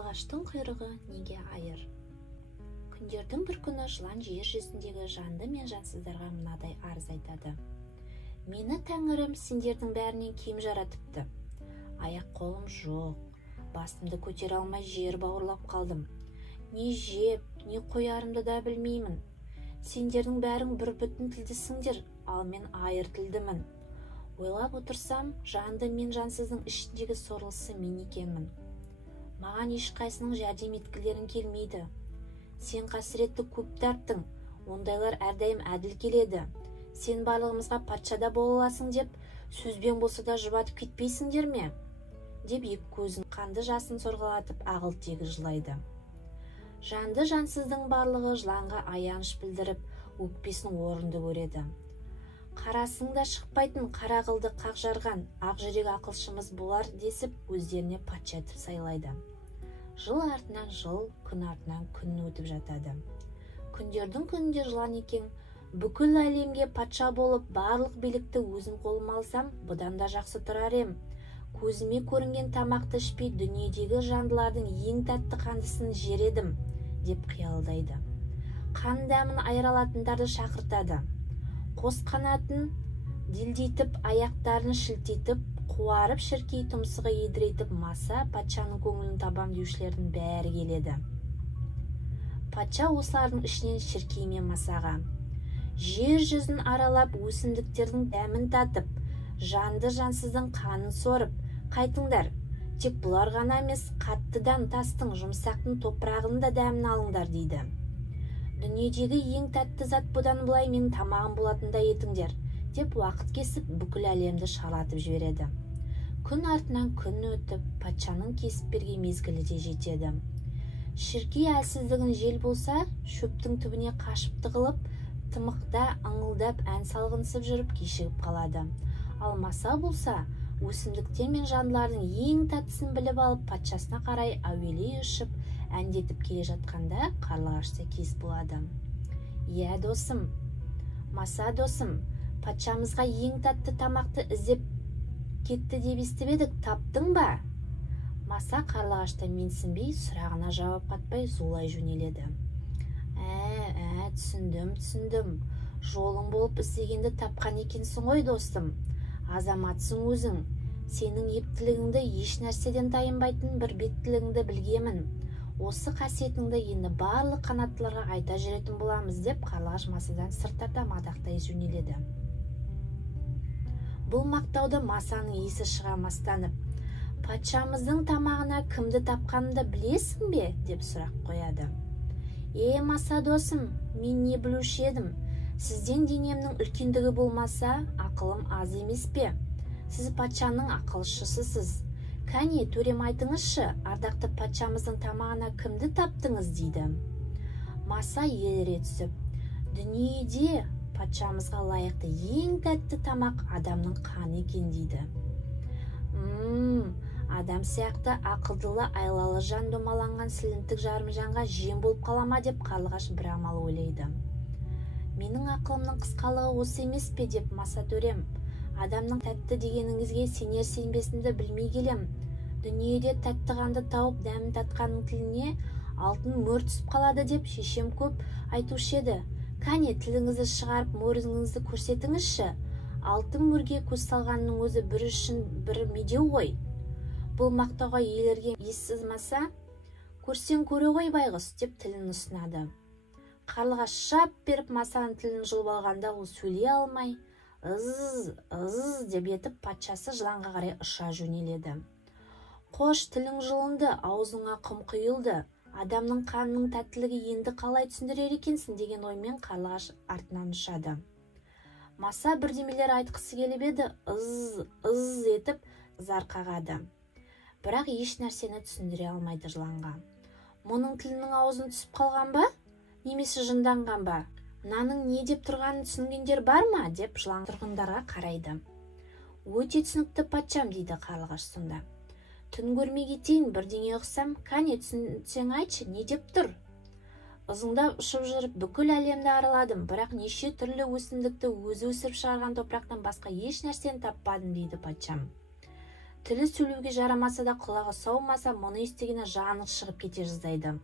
Қарлығаштың құйрығы неге айыр? Күндердің бір күні жылан жер жүзіндегі жанды мен жансыздарға мынадай арыз айтады. Мені Тәңірім сендердің бәрінен кем жаратыпты. Аяқ қолым жоқ, басымды көтере алмай жер бауырлап қалдым. Не жеп, не қоярымды да білмеймін. Сендердің бәрің бір бүтін тілдісіңдер, ал мен айыр тілдімін. Ойлап отырсам, жанды мен жансыздың ішіндегі сорлысы мен екенмін. Маған ешқайсының жәрдем еткілерің келмейді. Сен қасіретті көп тарттың, ондайлар әрдайым әділ келеді. Сен барлығымызға патшада бола аласың деп, сөзбен болса да жұбатып кетпейсіңдер ме? Деп екі көзін қанды жасын сорғалатып ағыл-тегіл жылайды. Жанды жансыздың барлығы жыланға аяныш білдіріп, өкпесін орынды көреді. Қарасың да шықпайтын қара қылды қақ жарған ақ жүрек ақылшымыз болар десіп, өздеріне патша етіп сайлайды. Жыл артынан жыл, күн артынан күн өтіп жатады. Күндердің күнінде жылан екен, бүкіл әлемге патша болып, барлық билікті өзім қолыма алсам, бұдан да жақсы тұрар ем. Көзіме көрінген тамақты ішпей, дүниедегі жандылардың ең тәтті қандысын жер едім, деп қиялдайды. Қан дәмін айыра алатындарды шақыртады. Қос қанатын делдейтіп, аяқтарын шілтетіп, қуарып шіркей тұмсығы едірейтіп, маса патшаның көңілін табам деушілердің бәрі келеді. Патша осылардың ішінен шіркей мен масаға жер жүзін аралап, өсімдіктердің дәмін татып, жанды жансыздың қанын сорып, қайтыңдар, тек бұлар ғана емес, қаттыдан тастың, жұмсақтың топырағының да дәмін алыңдар дейді. Дүниедегі ең тәтті зат бұдан былай менің тамағым болатындай етіңдер, деп уақыт кесіп, бүкіл әлемді шарлатып жібереді. Күн артынан күн өтіп, патшаның кесіп берген мезгілі де жетеді. Шіркей әлсіздігін жел болса, шөптің түбіне қашып тығылып, тымықта ыңылдап ән салғынсып жүріп кешігіп қалады. Ал маса болса, өсімдіктер мен жандылардың ең тәттісін біліп алып, патшасына қарай әуелей ұшып, әндетіп келе жатқанда қарлығашта кез болады. Иә досым, маса досым, патшамызға ең тәтті тамақты іздеп кетті деп естіп едік, таптың ба? Маса қарлығашта менсінбей, сұрағына жауап қатпай зулай жөнеледі. Түсіндім. Жолың болып іздегенді тапқан екенсің ғой достым. Азаматсың өзің. Сенің ептілігіңді еш нәрседен тайынбайтын бір беттілігіңді білгемін. Осы қасиетіңді енді барлық қанаттыларға айта жүретін боламыз деп қарлығаш масадан сырттата мадақтай жөнеледі. Бұл мақтауды масаның есі шыға мастанып, патшамыздың тамағына кімді тапқанымды білесің бе? Деп сұрақ қояды. Маса досым, мен не білуші едім? Сізден денемнің үлкендігі болмаса, ақылым аз емес пе? Сіз патшаның ақылшысысыз. Кәне, төрем айтыңызшы, ардақты патшамыздың тамағына кімді таптыңыз дейді. Маса еліре түсіп, дүниеде патшамызға лайықты ең тәтті тамақ адамның қаны екен дейді. Адам сияқты ақылдылы айлалы жан домаланған сілінтік жарым жанға жем болып қалама деп қарлығаш бір амал ойлайды. Менің ақылымның қысқалығы осы емес пе деп маса төрем. Адамның тәтті дегеніңізге сенер сенбесімді білмей келем. Дүниеде тәтті қанды тауып дәмін татқанның тіліне алтын мөр түсіп қалады деп шешем көп айтушы еді. Кәне, тіліңізді шығарып мөріңізді көрсетіңізші. Алтын мөрге көз салғанның өзі бір үшін бір медеу ғой. Бұл мақтауға елерге ессіз маса, көрсең көре ғой байғұс деп тілін ұсынады. Қарлығаш шап беріп масаның тілін жұлып алғанда ол сөйлей алмай, ыз деп етіп патшасы жыланға қарай ұша жөнеледі. Қош, тілің жұлынды, аузыңа құм құйылды, адамның қанының тәттілігі енді қалай түсіндірер екенсің деген оймен қарлығаш артынан ұшады. Маса бірдемелер айтқысы келіп еді, ыз етіп зар қағады. Бірақ еш нәрсені түсіндіре алмайды жыланға. Мұның тілінің аузын түсіп қалған ба? Немесе жынданған ба? Мынаның не деп тұрғанын түсінгендер бар ма? Деп жылан тұрғындарға қарайды. Өте түсінікті патшам дейді қарлығаш сонда. Түн көрмей кетейін, бірдеңе ұқсам, кәне түсінсең айтшы, не деп тұр? Ызыңдап ұшып жүріп бүкіл әлемді араладым, бірақ неше түрлі өсімдікті өзі өсіріп шығарған топырақтан басқа еш нәрсені таппадым дейді патшам. Тілі сөйлеуге жарамаса да құлағы саумаса, мұны естігені жаны шығып кете жаздайды.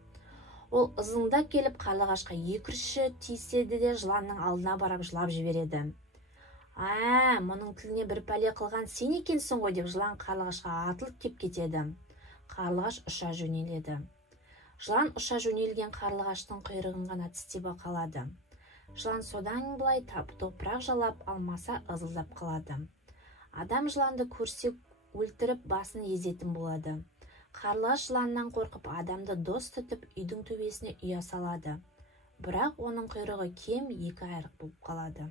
Ол ызыңдап келіп қарлығашқа екі-үші тиіседі де жыланның алдына барып жылап жібереді. Мұның тіліне бір пәле қылған сен екенсің ғой деп жылан қарлығашқа атылып кеп кетеді. Қарлығаш ұша жөнеледі. Жылан ұша жөнелген қарлығаштың құйрығын ғана тістеп қалады. Жылан содан былай топырақ жалап алмаса ызылдап қалады. Адам жыланды көрсе өлтіріп басын езетін болады. Қарлығаш жыланнан қорқып адамды дос тұтып үйдің төбесіне ұя салады. Бірақ оның құйрығы кем 2 айрық болып қалады.